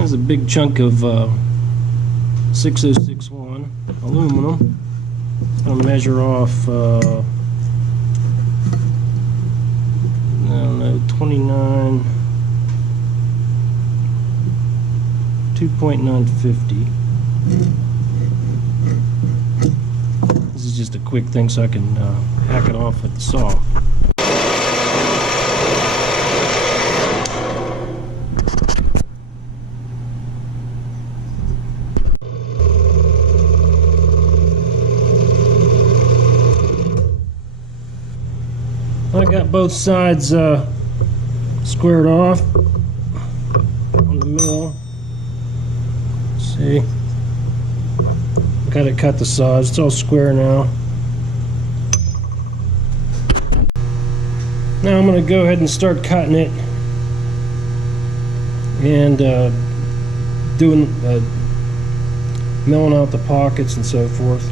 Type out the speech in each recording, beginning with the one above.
There's a big chunk of 6061 aluminum. I'll measure off, I don't know, 29, 2.950. This is just a quick thing so I can hack it off with the saw. I got both sides squared off on the mill. Let's see, got to cut the saws. It's all square now. Now I'm going to go ahead and start cutting it and milling out the pockets and so forth.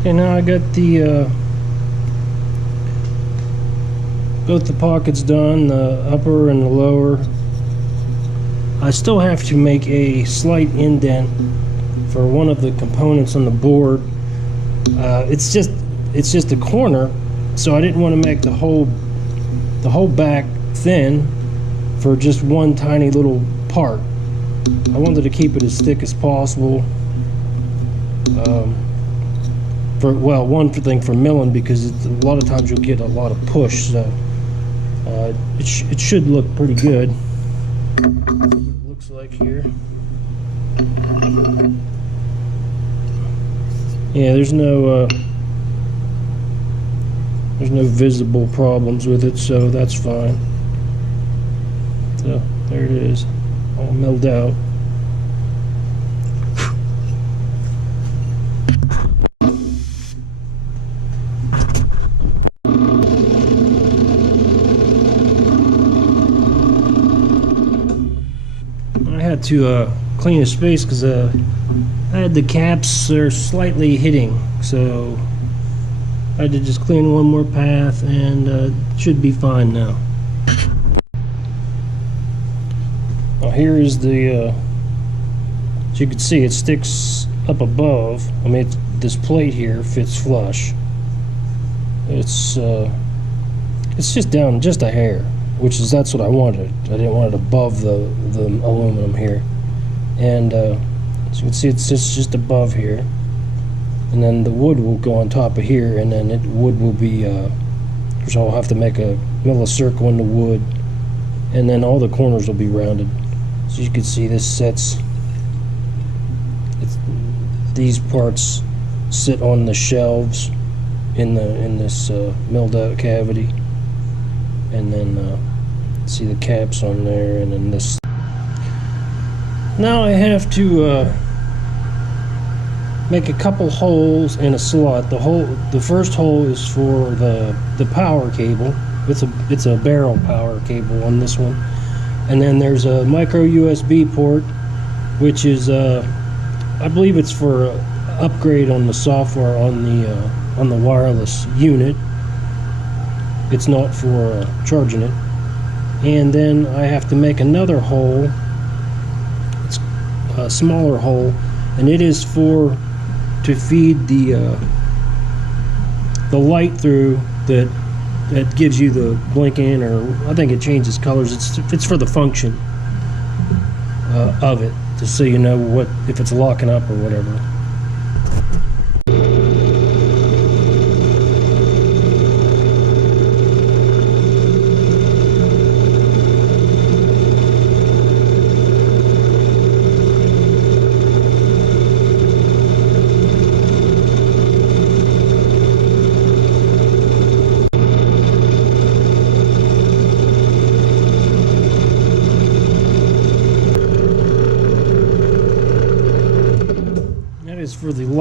Okay, now I got the both the pockets done, the upper and the lower. I still have to make a slight indent for one of the components on the board. It's just a corner, so I didn't want to make the whole back thin for just one tiny little part. I wanted to keep it as thick as possible. One thing for milling, because a lot of times you'll get a lot of push, so it should look pretty good. What it looks like here. Yeah, there's no visible problems with it, so that's fine. So there it is, all milled out. To clean the space because I had the caps are slightly hitting, so I had to just clean one more path, and it should be fine now. Now here is the as you can see, it sticks up above. I mean, this plate here fits flush. It's just down just a hair, which is that's what I wanted. I didn't want it above the aluminum here, and as you can see, it's just above here, and then the wood will go on top of here, and then wood will be so I'll have to mill a circle in the wood, and then all the corners will be rounded. So you can see this these parts sit on the shelves in this milled out cavity, and then see the caps on there, and then this. Now I have to make a couple holes in a slot. The first hole is for the power cable. It's a barrel power cable on this one, and then there's a micro USB port, which is I believe it's for upgrade on the software on the wireless unit. It's not for charging it. And then I have to make another hole. It's a smaller hole, and it is to feed the light through that gives you the blinking, or I think it changes colors. It's for the function of it, just so you know if it's locking up or whatever.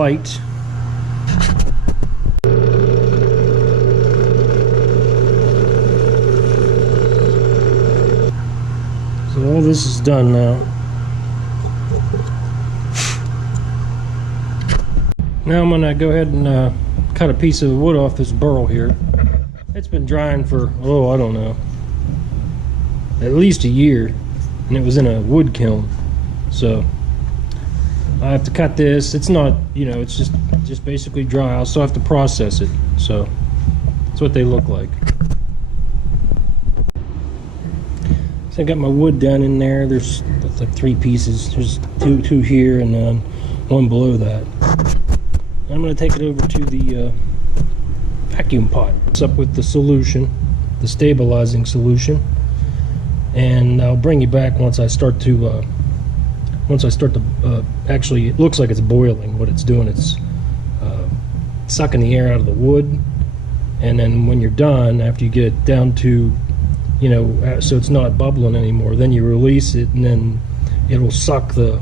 light. So all this is done now. Now I'm gonna go ahead and cut a piece of wood off this burl here. It's been drying for, oh, I don't know, at least a year, and it was in a wood kiln. So I have to cut this. It's not, you know, it's just basically dry. I'll still have to process it. So that's what they look like. So I got my wood down in there. There's like 3 pieces. There's two here and then one below that. I'm going to take it over to the vacuum pot. It's up with the solution, the stabilizing solution, and I'll bring you back once I start to actually, it looks like it's boiling. What it's doing, it's sucking the air out of the wood, and then when you're done, after you get it down to, you know, so it's not bubbling anymore, then you release it, and then it'll suck the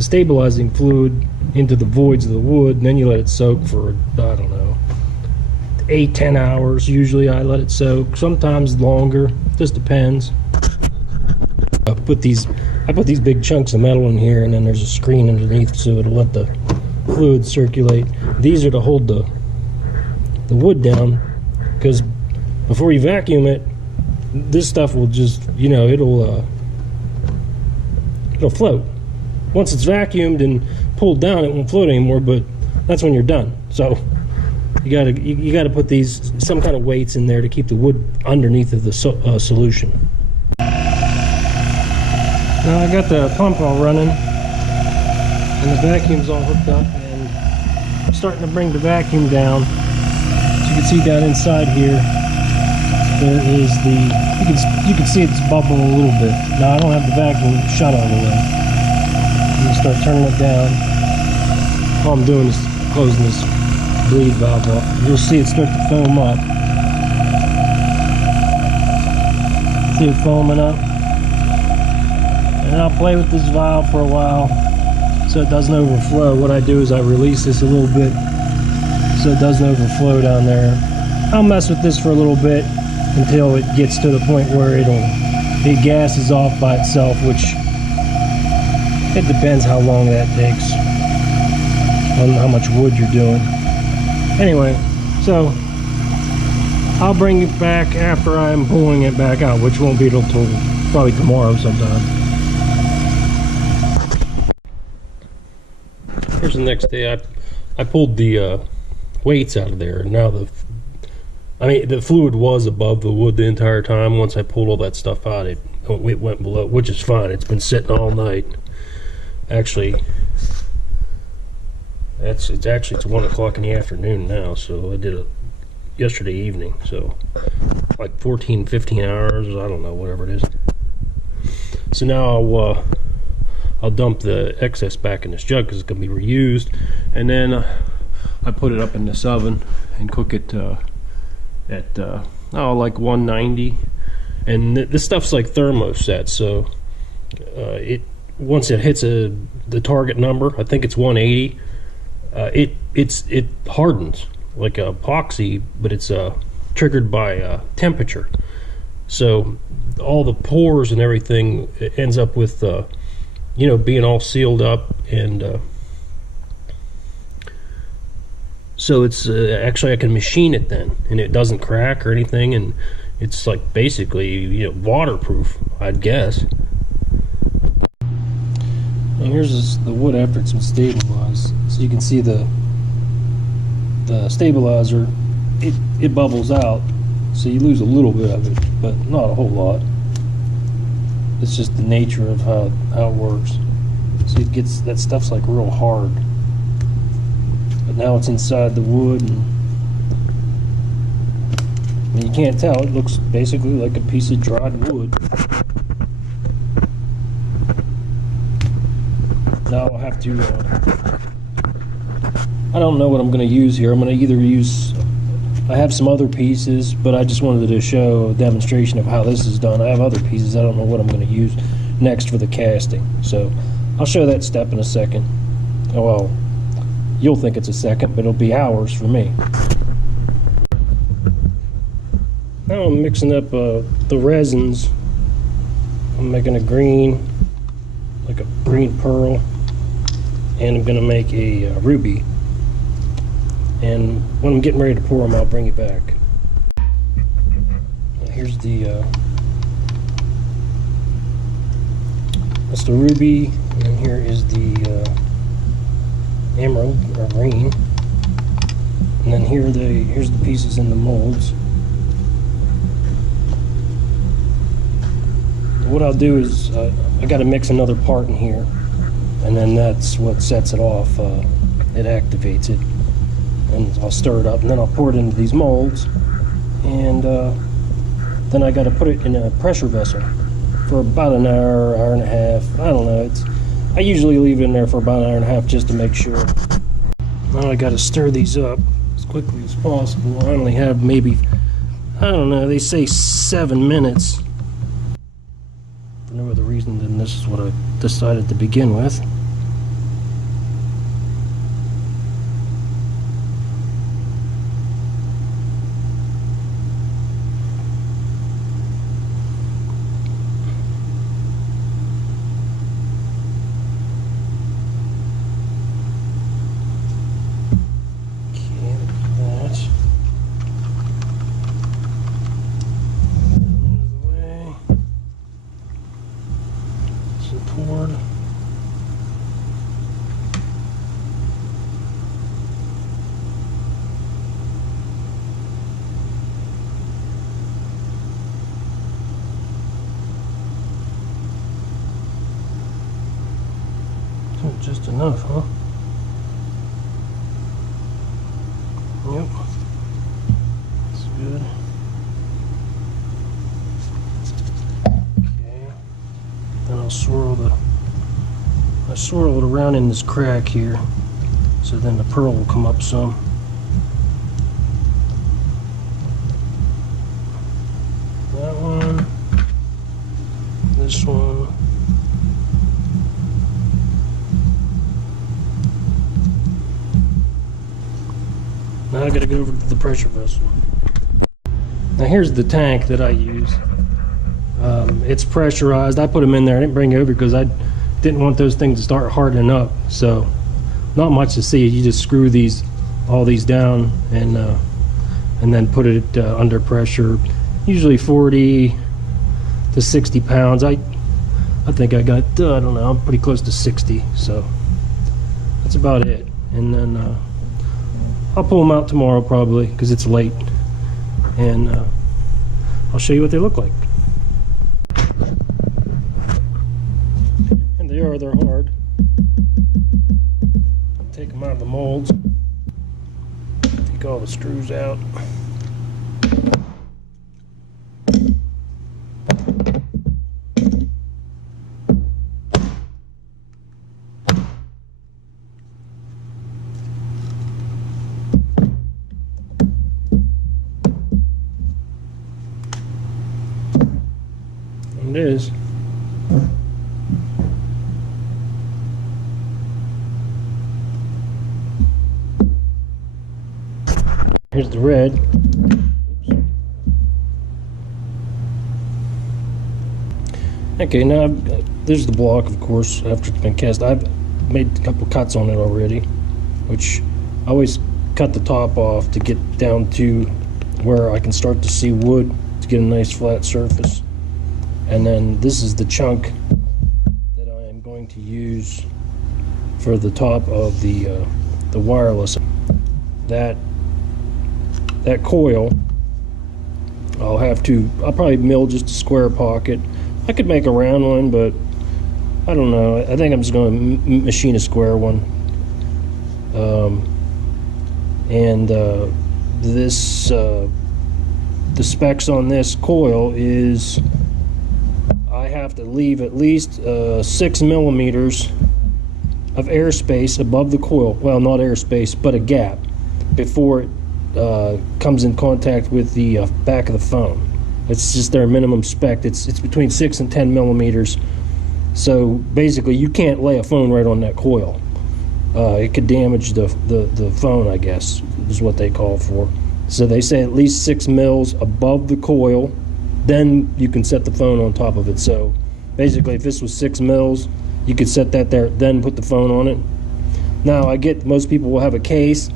stabilizing fluid into the voids of the wood, and then you let it soak for, I don't know, 8-10 hours. Usually I let it soak, sometimes longer, just depends. I put these big chunks of metal in here, and then there's a screen underneath so it'll let the fluid circulate. These are to hold the wood down, because before you vacuum it, this stuff will just, you know, it'll float. Once it's vacuumed and pulled down, it won't float anymore, but that's when you're done. So you gotta put these, some kind of weights in there to keep the wood underneath of the solution. Now I got the pump all running and the vacuum's all hooked up, and I'm starting to bring the vacuum down. As you can see down inside here, there is the, you can see it's bubbling a little bit. Now I don't have the vacuum shut all the way. I'm gonna start turning it down. All I'm doing is closing this bleed valve off. You'll see it start to foam up. See it foaming up? And I'll play with this valve for a while so it doesn't overflow. What I do is I release this a little bit so it doesn't overflow down there. I'll mess with this for a little bit until it gets to the point where it gases off by itself, which it depends how long that takes on how much wood you're doing. Anyway, so I'll bring it back after I'm pulling it back out, which won't be till probably tomorrow sometime. Here's the next day. I pulled the weights out of there. Now the fluid was above the wood the entire time. Once I pulled all that stuff out, it went below, which is fine. It's been sitting all night. Actually, it's 1 o'clock in the afternoon now, so I did it yesterday evening, so like 14-15 hours, I don't know, whatever it is. So now I'll dump the excess back in this jug because it's going to be reused, and then I put it up in this oven and cook it at like 190, and this stuff's like thermoset, so once it hits the target number, I think it's 180, it hardens like epoxy, but it's triggered by temperature. So all the pores and everything ends up with you know, being all sealed up, and so it's actually I can machine it then, and it doesn't crack or anything, and it's like basically, you know, waterproof, I'd guess. And here's the wood after it's been stabilized. So you can see the stabilizer, it bubbles out, so you lose a little bit of it, but not a whole lot. It's just the nature of how it works. So it gets, that stuff's like real hard. But now it's inside the wood, and I mean, you can't tell. It looks basically like a piece of dried wood. Now I'll have to, I don't know what I'm going to use here. I'm going to either use, I have some other pieces, but I just wanted to show a demonstration of how this is done. I have other pieces. I don't know what I'm going to use next for the casting. So I'll show that step in a second. Oh well, You'll think it's a second, but it'll be hours for me. Now I'm mixing up the resins. I'm making a green, like a green pearl, and I'm gonna make a ruby. And when I'm getting ready to pour them, I'll bring you back. Now here's that's the ruby, and here is the emerald or green, and then here's the pieces in the molds. What I'll do is I got to mix another part in here, and then that's what sets it off. It activates it, and I'll stir it up, and then I'll pour it into these molds, and then I got to put it in a pressure vessel for about an hour, hour and a half. I don't know. I usually leave it in there for about an hour and a half just to make sure. Now I got to stir these up as quickly as possible. I only have maybe, I don't know, they say 7 minutes. For no other reason than this is what I decided to begin with. Poured. Just enough, huh? Yep. That's good. Okay. Then I'll swirl it around in this crack here, so then the pearl will come up some. That one, this one. Now I gotta go over to the pressure vessel. Now here's the tank that I use. It's pressurized. I put them in there. I didn't bring it over because I didn't want those things to start hardening up. So not much to see. You just screw all these down and then put it under pressure. Usually 40 to 60 pounds. I think I got I don't know. I'm pretty close to 60. So that's about it. And then I'll pull them out tomorrow probably because it's late, and I'll show you what they look like. And they're hard. Take them out of the molds. Take all the screws out. It is. Here's the red. Oops. Okay, now there's the block, of course, after it's been cast. I've made a couple cuts on it already, which I always cut the top off to get down to where I can start to see wood to get a nice flat surface. And then this is the chunk that I am going to use for the top of the wireless. That coil, I'll probably mill just a square pocket. I could make a round one, but I don't know. I think I'm just going to machine a square one. The specs on this coil is I have to leave at least 6 millimeters of airspace above the coil. Well, not airspace, but a gap before it comes in contact with the back of the phone. It's just their minimum spec. It's between 6 and 10 millimeters. So basically, you can't lay a phone right on that coil. it could damage the phone, I guess, is what they call for. So they say at least 6 mils above the coil, then you can set the phone on top of it. So basically, if this was 6 mils, you could set that there, then put the phone on it. Now, I get most people will have a case,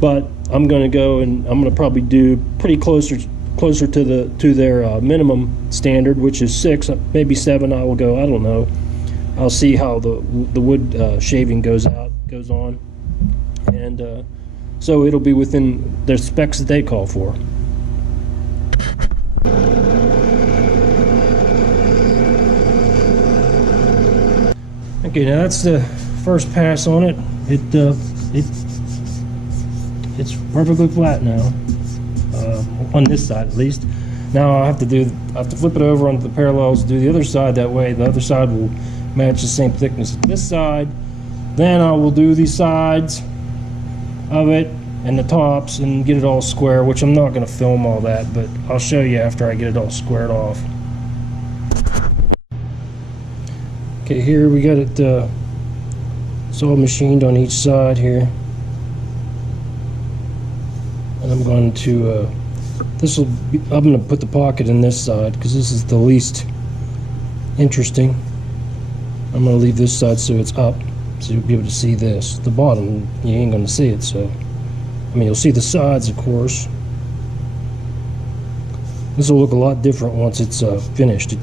but I'm going to go and I'm going to probably do pretty closer to their minimum standard, which is 6, maybe 7. I will go. I don't know. I'll see how the wood shaving goes on, and so it'll be within the specs that they call for. Okay, now that's the first pass on it. It's perfectly flat now, on this side at least. Now I have to flip it over onto the parallels, do the other side, that way the other side will match the same thickness as this side. Then I will do the sides of it and the tops and get it all square, which I'm not going to film all that, but I'll show you after I get it all squared off. Okay, here we got it, it's all machined on each side here. And I'm going to, I'm going to put the pocket in this side because this is the least interesting. I'm going to leave this side so it's up, so you'll be able to see this. The bottom, you ain't going to see it, so, I mean, you'll see the sides, of course. This will look a lot different once it's finished.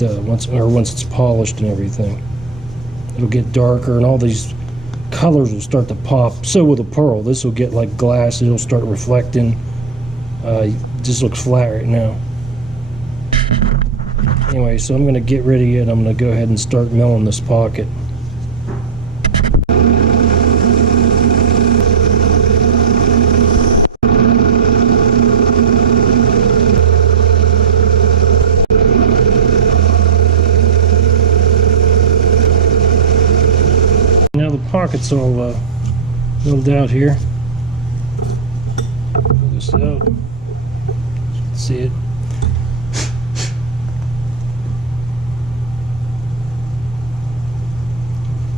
Once it's polished and everything. It'll get darker and all these colors will start to pop. So will the pearl. This will get like glass. It'll start reflecting. It just looks flat right now. Anyway, so I'm going to get ready and I'm going to go ahead and start milling this pocket. Now the pocket's all milled out here. Pull this out. You can see it.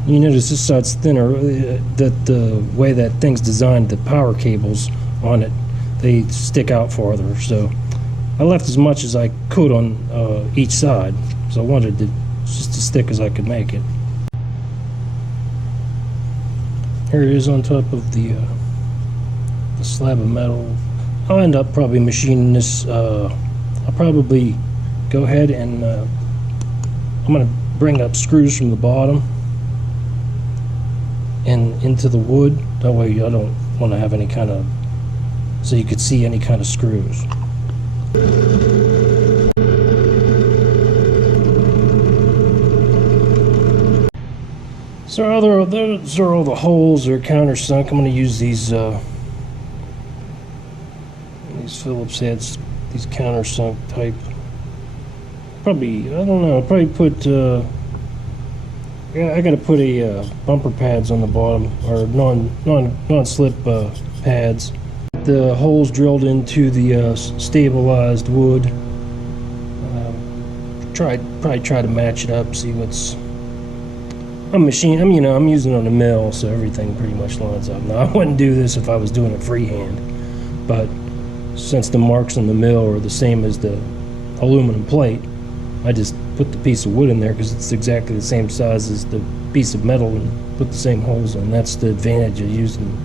You notice this side's thinner. That the way that thing's designed, the power cables on it, they stick out farther. So I left as much as I could on each side. So I wanted it just as thick as I could make it. Here it is on top of the slab of metal. I'll end up probably machining this. I'll probably go ahead and I'm going to bring up screws from the bottom and into the wood. That way I don't want to have any kind of, so you could see any kind of screws. So those are all the holes that are countersunk. I'm going to use these Phillips heads, these countersunk type. Probably, I don't know, I'll probably put, yeah, I got to put a bumper pads on the bottom, or non-slip pads. The holes drilled into the stabilized wood. Probably try to match it up, see what's. I'm using it on a mill, so everything pretty much lines up. Now I wouldn't do this if I was doing it freehand, but since the marks on the mill are the same as the aluminum plate, I just put the piece of wood in there because it's exactly the same size as the piece of metal and put the same holes in. That's the advantage of using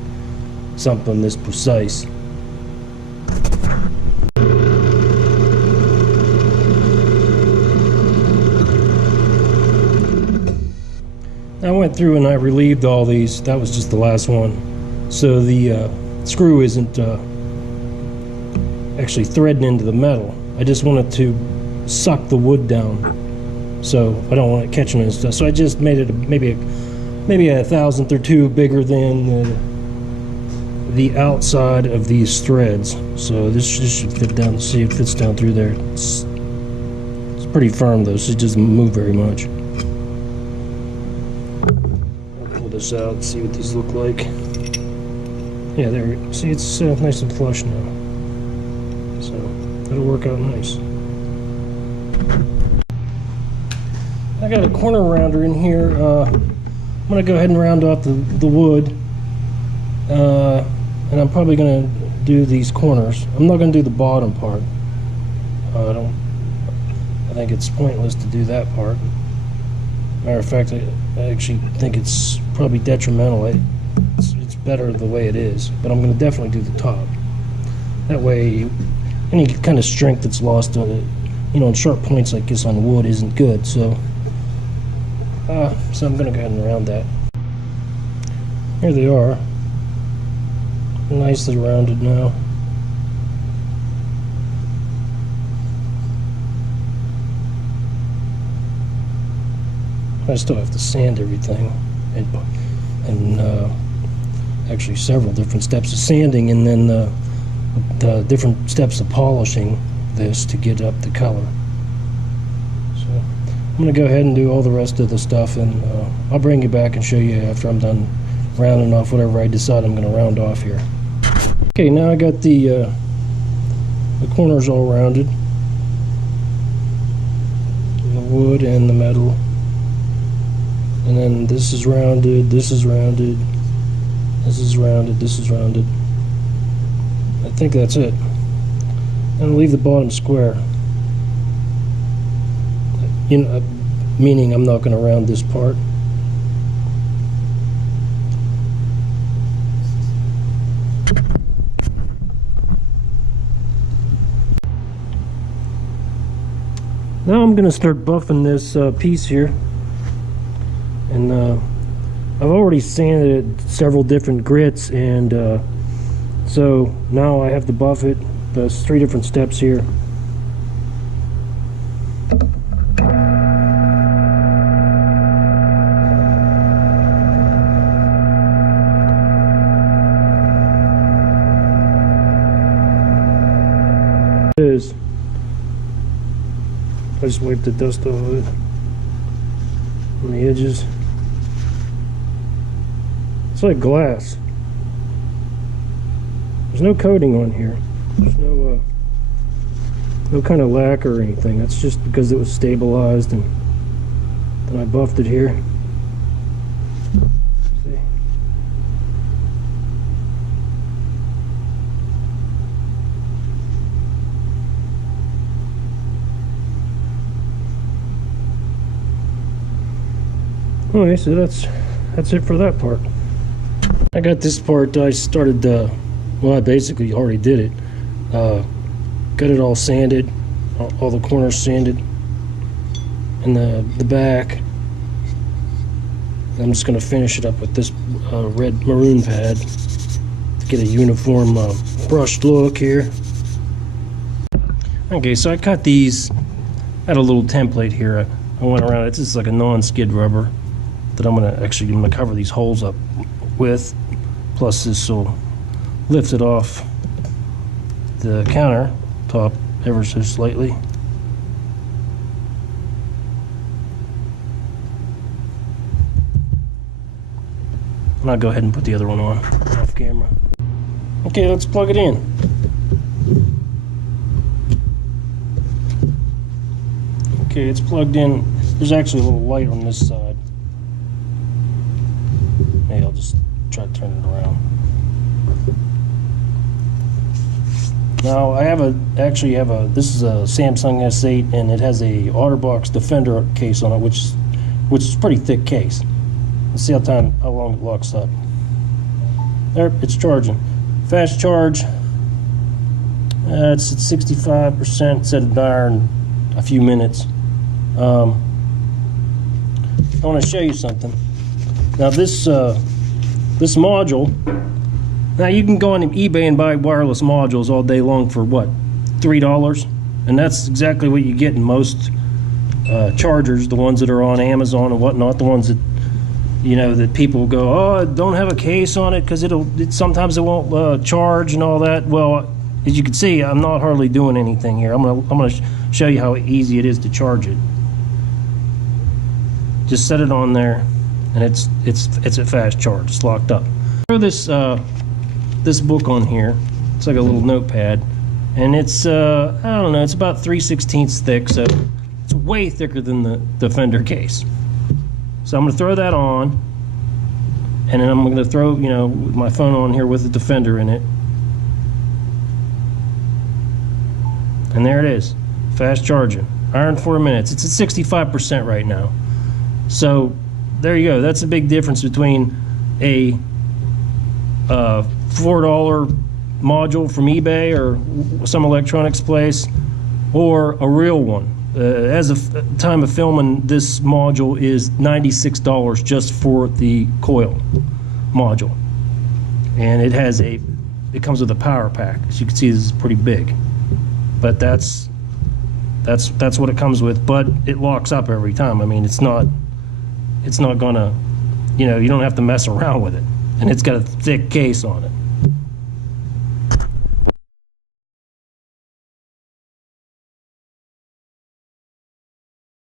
something this precise. I went through and I relieved all these. That was just the last one. So the screw isn't actually threading into the metal. I just wanted to suck the wood down, so I don't want it catching and stuff. So I just made it maybe a thousandth or two bigger than the outside of these threads. So this should fit down. See, it fits down through there. It's pretty firm though, so it doesn't move very much. I'll pull this out and see what these look like. Yeah, there. See, it's nice and flush now. So that'll work out nice. I got a corner rounder in here. going to go ahead and round off the wood, and I'm probably going to do these corners. I'm not going to do the bottom part. I think it's pointless to do that part. Matter of fact, I actually think it's probably detrimental. It's better the way it is, but I'm going to definitely do the top. That way, any kind of strength that's lost on it, you know, on sharp points like this on wood isn't good. So I'm going to go ahead and round that. Here they are, nicely rounded now. I still have to sand everything, and actually several different steps of sanding, and then the different steps of polishing this to get up the color. So I'm going to go ahead and do all the rest of the stuff, and I'll bring you back and show you after I'm done rounding off whatever I decide I'm going to round off here. Okay, now I got the corners all rounded, the wood and the metal. And then this is rounded, this is rounded, this is rounded, this is rounded. I think that's it. And I'll leave the bottom square. You know, meaning I'm not going to round this part. Now I'm going to start buffing this piece here. And I've already sanded several different grits, and so now I have to buff it. There's 3 different steps here. It is. I just wiped the dust off of it on the edges. It's like glass. There's no coating on here. There's no kind of lacquer or anything. That's just because it was stabilized, and then I buffed it here. See? Okay, so that's it for that part. I got this part. I started, well, I basically already did it. Got it all sanded, all the corners sanded, and the back. I'm just going to finish it up with this red maroon pad to get a uniform brushed look here. Okay, so I cut these. I had a little template here. I went around it. This is like a non-skid rubber that I'm gonna cover these holes up with. Plus, this will lift it off the countertop ever so slightly. And I'll go ahead and put the other one on off camera. Okay, let's plug it in. Okay, it's plugged in. There's actually a little light on this side. Maybe I'll just try to turn it around. Now I actually have a this is a Samsung S8, and it has a OtterBox Defender case on it, which is a pretty thick case. Let's see how long it locks up. There, it's charging. Fast charge. It's at 65%. Set it there in a few minutes. I want to show you something. Now this module. Now you can go on eBay and buy wireless modules all day long for what, $3, and that's exactly what you get in most chargers. The ones that are on Amazon and whatnot. The ones that that people go, oh, don't have a case on it because sometimes it won't charge and all that. Well, as you can see, I'm not hardly doing anything here. I'm gonna show you how easy it is to charge it. Just set it on there, and it's a fast charge. It's locked up. Throw this book on here. It's like a little notepad, and it's I don't know. It's about 3/16 thick, so it's way thicker than the Defender case. So I'm gonna throw that on, And then I'm going to throw, my phone on here with the Defender in it. And there it is, fast charging, iron 4 minutes. It's at 65% right now. So there you go. That's a big difference between a $4 module from eBay or some electronics place or a real one. As of time of filming, this module is $96 just for the coil module, and it comes with a power pack. As you can see, this is pretty big, but that's what it comes with. But it locks up every time. I mean, it's not gonna, you don't have to mess around with it, and it's got a thick case on it.